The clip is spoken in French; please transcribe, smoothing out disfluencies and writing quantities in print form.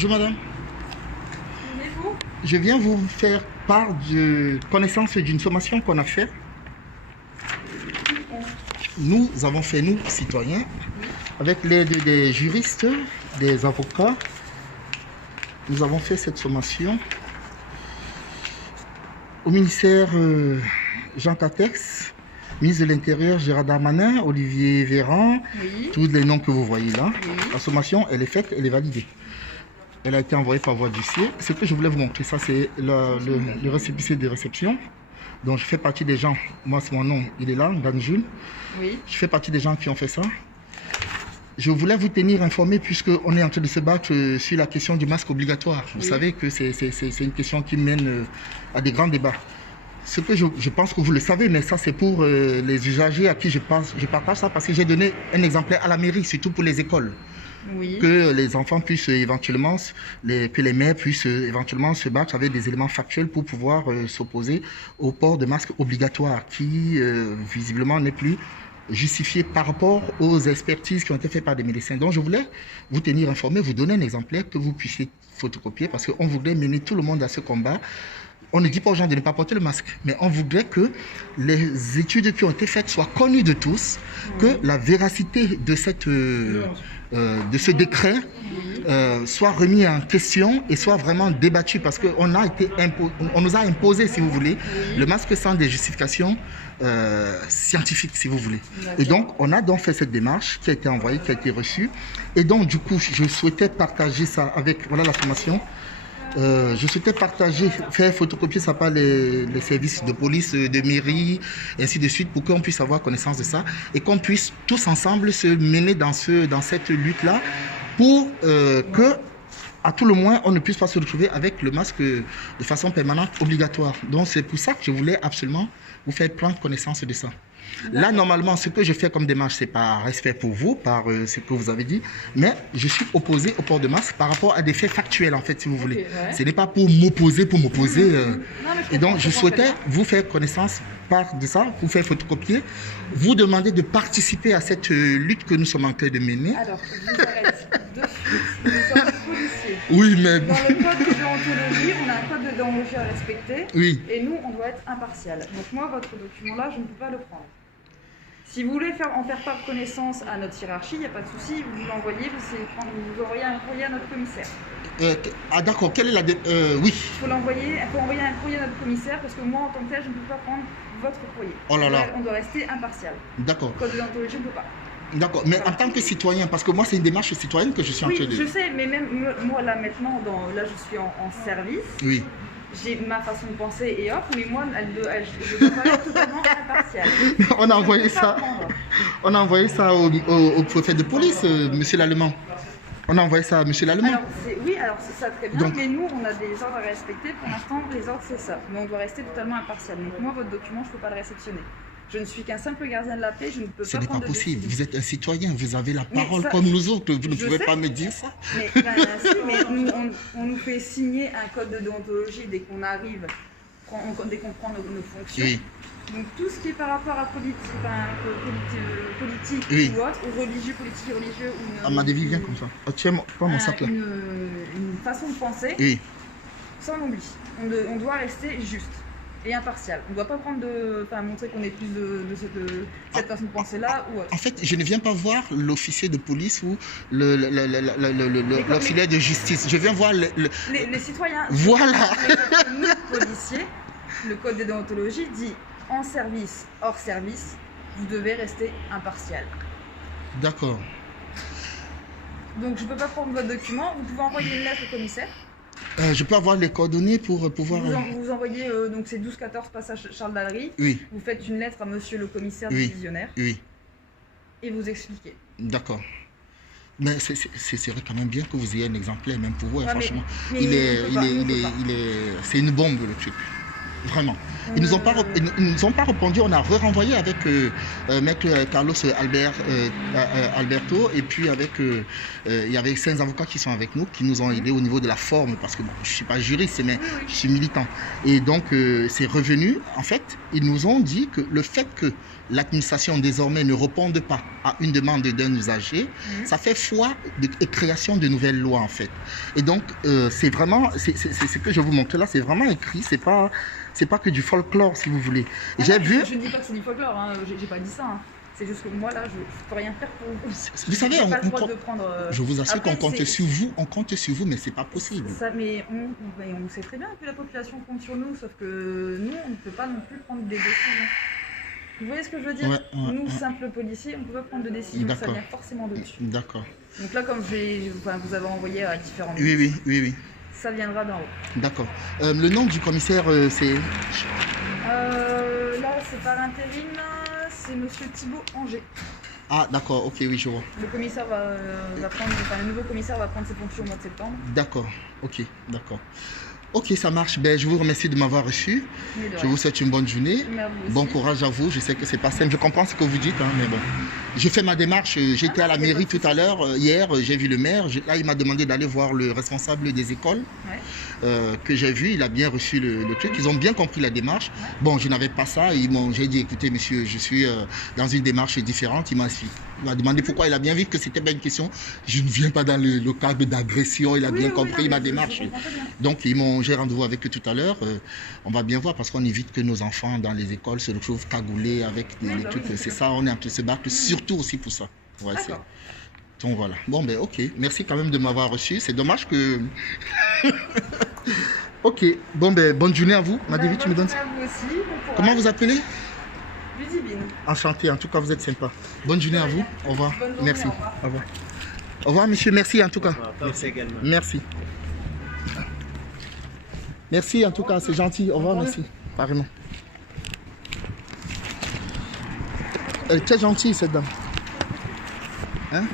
Bonjour madame. Venez-vous. Je viens vous faire part de connaissance d'une sommation qu'on a fait. Nous avons fait, nous, citoyens, avec l'aide des juristes, des avocats, nous avons fait cette sommation au ministère Jean Castex, ministre de l'Intérieur Gérard Darmanin, Olivier Véran, Oui. tous les noms que vous voyez là. Oui. La sommation, elle est faite, elle est validée. Elle a été envoyée par voie d'huissier. Ce que je voulais vous montrer, ça c'est le récépissé de réception. Donc je fais partie des gens, moi c'est mon nom, il est là, Dan Jules. Oui. Je fais partie des gens qui ont fait ça. Je voulais vous tenir informé puisqu'on est en train de se battre sur la question du masque obligatoire. Vous savez que c'est une question qui mène à des grands débats. Ce que je pense que vous le savez, mais ça c'est pour les usagers à qui je partage ça parce que j'ai donné un exemplaire à la mairie, surtout pour les écoles. Oui. Que les enfants puissent éventuellement, que les mères puissent éventuellement se battre avec des éléments factuels pour pouvoir s'opposer au port de masque obligatoire qui visiblement n'est plus justifié par rapport aux expertises qui ont été faites par des médecins. Donc je voulais vous tenir informé, vous donner un exemplaire que vous puissiez photocopier parce qu'on voudrait mener tout le monde à ce combat. On ne dit pas aux gens de ne pas porter le masque, mais on voudrait que les études qui ont été faites soient connues de tous, que la véracité de ce décret soit remis en question et soit vraiment débattu parce qu'on nous a imposé, si vous voulez, le masque sans des justifications scientifiques, si vous voulez. Et donc, on a donc fait cette démarche qui a été envoyée, qui a été reçue. Et donc, du coup, je souhaitais partager ça avec, voilà la formation. Je souhaitais partager, faire photocopier ça par les services de police, de mairie, ainsi de suite, pour qu'on puisse avoir connaissance de ça et qu'on puisse tous ensemble se mener dans cette lutte-là pour que, à tout le moins, on ne puisse pas se retrouver avec le masque de façon permanente obligatoire. Donc c'est pour ça que je voulais absolument vous faire prendre connaissance de ça. Là, normalement, ce que je fais comme démarche, c'est par respect pour vous, par ce que vous avez dit, mais je suis opposé au port de masque par rapport à des faits factuels, en fait, si vous voulez. Ouais. Ce n'est pas pour m'opposer, Non, mais Et donc, je souhaitais bien. vous faire connaissance de ça, vous faire photocopier, vous demander de participer à cette lutte que nous sommes en train de mener. Alors, je vous arrête de suite. Nous sommes policiers. Oui, mais... Dans le code de déontologie, on a un code de déontologie à respecter. Oui. Et nous, on doit être impartial. Donc moi, votre document-là, je ne peux pas le prendre. Si vous voulez en faire part connaissance à notre hiérarchie, il n'y a pas de souci, vous l'envoyez, vous envoyez un courrier à notre commissaire. D'accord, quelle est la... oui. Il faut envoyer un courrier à notre commissaire parce que moi, en tant que tel, je ne peux pas prendre votre courrier. Oh là là. On doit rester impartial. D'accord. Code de déontologie, on ne peut pas. D'accord, mais en tant que citoyen, parce que moi, c'est une démarche citoyenne que je suis en train Oui, de... je sais, mais même moi, là, maintenant, là, je suis en service. Oui. J'ai ma façon de penser et autres, mais moi, je ne dois pas être totalement impartiale. On a envoyé ça. On a envoyé ça au préfet de police, monsieur Lallemand. On a envoyé ça à monsieur Lallemand. Alors c'est ça très bien, Donc, mais nous, on a des ordres à respecter. Pour l'instant, les ordres, c'est ça. Mais on doit rester totalement impartial. Donc moi, votre document, je ne peux pas le réceptionner. Je ne suis qu'un simple gardien de la paix, je ne peux ce pas n'est pas prendre de possible. décision. Vous êtes un citoyen, vous avez la Mais parole ça, comme nous autres. Vous ne je pouvez sais. pas me dire ça. Mais, mais nous, on nous fait signer un code de déontologie dès qu'on arrive, dès qu'on prend nos fonctions. Oui. Donc tout ce qui est par rapport à politique Oui. ou autre, ou religieux, politique et religieux, ou Ah, ma devise vient comme ça. Oh, tiens, prends mon sac là. une façon de penser, Oui. ça on oublie. On doit rester juste et impartial. On ne doit pas montrer qu'on est plus de cette façon de penser là ou autre. En fait, je ne viens pas voir l'officier de police ou l'auxiliaire de justice. Je viens voir Les citoyens. Voilà. Nous, policiers, le code de déontologie dit en service, hors service, vous devez rester impartial. D'accord. Donc je ne peux pas prendre votre document, vous pouvez envoyer une lettre au commissaire. Je peux avoir les coordonnées pour pouvoir... Vous envoyez, donc c'est 12-14 passage Charles Dallery. Oui. Vous faites une lettre à monsieur le commissaire divisionnaire. Oui. Et vous expliquez. D'accord. Mais ce serait quand même bien que vous ayez un exemplaire, même pour vous, Ouais, franchement. mais C'est une bombe, le truc. Vraiment. Ils nous ont pas répondu. On a renvoyé avec maître Carlos Alberto et puis avec il y avait 5 avocats qui sont avec nous, qui nous ont aidés au niveau de la forme parce que bon, je suis pas juriste mais je suis militant. Et donc c'est revenu. En fait, ils nous ont dit que le fait que l'administration désormais ne réponde pas à une demande d'un usager, ça fait foi et création de nouvelles lois en fait. Et donc c'est vraiment, c'est ce que je vous montre là, c'est vraiment écrit, c'est pas que du folklore si vous voulez. J'ai vu. Je ne dis pas que c'est du folklore, hein. J'ai pas dit ça. Hein. C'est juste que moi là, je peux rien faire pour vous. Vous savez, je vous assure qu'on compte sur vous, mais c'est pas possible. Ça, mais on sait très bien que la population compte sur nous, sauf que nous, on ne peut pas non plus prendre des décisions. Vous voyez ce que je veux dire? Nous, simples policiers, on ne peut pas prendre de décision, ça vient forcément dessus. D'accord. Donc là, comme vous avez envoyé à différents oui. Ça viendra d'en haut. D'accord. Le nom du commissaire, c'est... Là, c'est par intérim, c'est monsieur Thibaut Anger. Ah, d'accord, ok, oui, je vois. Le commissaire le nouveau commissaire va prendre ses fonctions au mois de septembre. D'accord, ok, d'accord. Ok, ça marche. Ben, je vous remercie de m'avoir reçu. Je vous souhaite une bonne journée. Bon courage à vous. Je sais que c'est pas simple. Je comprends ce que vous dites, hein, mais bon. J'ai fait ma démarche. J'étais à la mairie tout à l'heure. Hier, j'ai vu le maire. Là, il m'a demandé d'aller voir le responsable des écoles. Que j'ai vu. Il a bien reçu le truc. Ils ont bien compris la démarche. Bon, je n'avais pas ça. J'ai dit, écoutez, monsieur, je suis dans une démarche différente. Il m'a demandé pourquoi. Il a bien vu que c'était pas une question. Je ne viens pas dans le cadre d'agression. Il a bien compris ma démarche. Donc, j'ai rendez-vous avec eux tout à l'heure. On va bien voir parce qu'on évite que nos enfants dans les écoles se retrouvent cagoulés avec des trucs. C'est ça, on est en train de se battre surtout aussi pour ça. Ouais, donc voilà. Bon, ben ok. Merci quand même de m'avoir reçu. C'est dommage que... Ok. Bon, ben bonne journée à vous. Madévi, tu me donnes ça. Vous aussi, bon comment vous appelez? Ludivine. Enchanté. En tout cas, vous êtes sympa. Bonne journée à vous. Au revoir. Bonne journée, merci. Au revoir. Au revoir. Au revoir, monsieur. Merci en tout cas. Merci également. Merci. Merci en tout cas, c'est gentil. Au revoir, merci. Apparemment. Elle est très gentille cette dame. Hein?